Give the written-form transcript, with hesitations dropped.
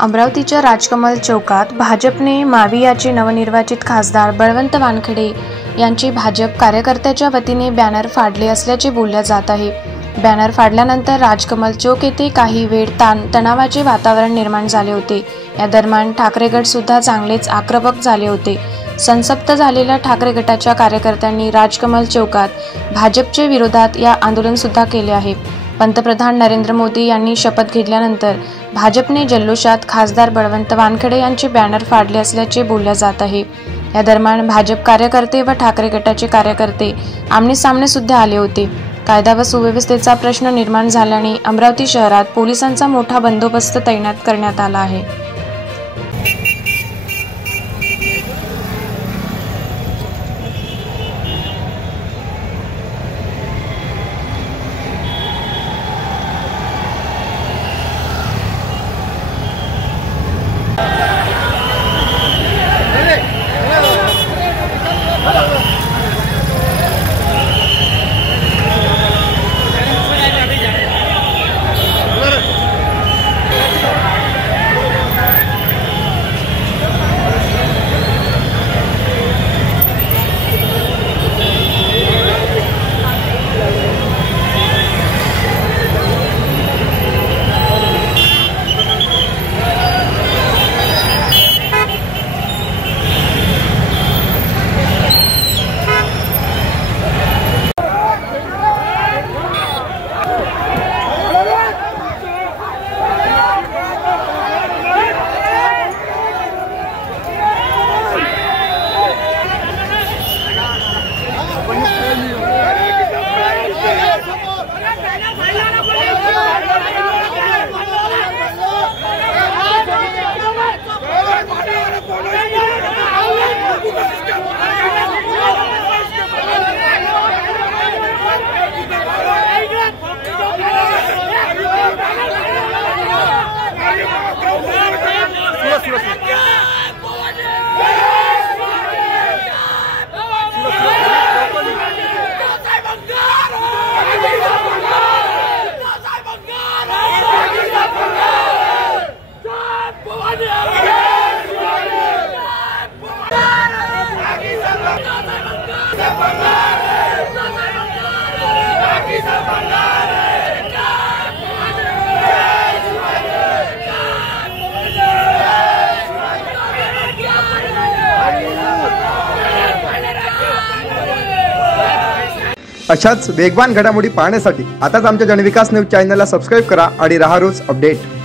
अमरावतीच्या राजकमल चौकात भाजपने मावियाचे नवनिर्वाचित खासदार बळवंत वानखेडे यांची भाजप कार्यकर्त्याच्या वतीने बॅनर फाडले असल्याचे बोलले जात आहे। बॅनर फाडल्यानंतर राजकमल चौक येथे काही वेळ तणावाचे वातावरण निर्माण झाले होते। या दरम्यान ठाकरे गट सुद्धा चांगलेच आक्रमक झाले होते। संतप्त झालेल्या ठाकरे गटाच्या कार्यकर्त्यांनी राजकमल चौकात भाजपच्या विरोधात या आंदोलन सुद्धा केले आहे। पंतप्रधान नरेंद्र मोदी यांनी शपथ घेतल्यानंतर भाजपने जल्लोषात खासदार बळवंत वानखेडे यांचे बॅनर फाडले असल्याचे बोलले जात आहे। या दरम्यान भाजप कार्यकर्ते व ठाकरे गटाचे कार्यकर्ते आमने-सामने सुद्धा आले होते। कायदा व सुव्यवस्थेचा प्रश्न निर्माण झाल्याने अमरावती शहरात पोलिसांचा मोठा बंदोबस्त तैनात करण्यात आला आहे। अशाच वेगवान घडामोडी पाहण्यासाठी आताच आमच्या जनविकास न्यूज चॅनलला सबस्क्राइब करा आणि रहा रोज अपडेट।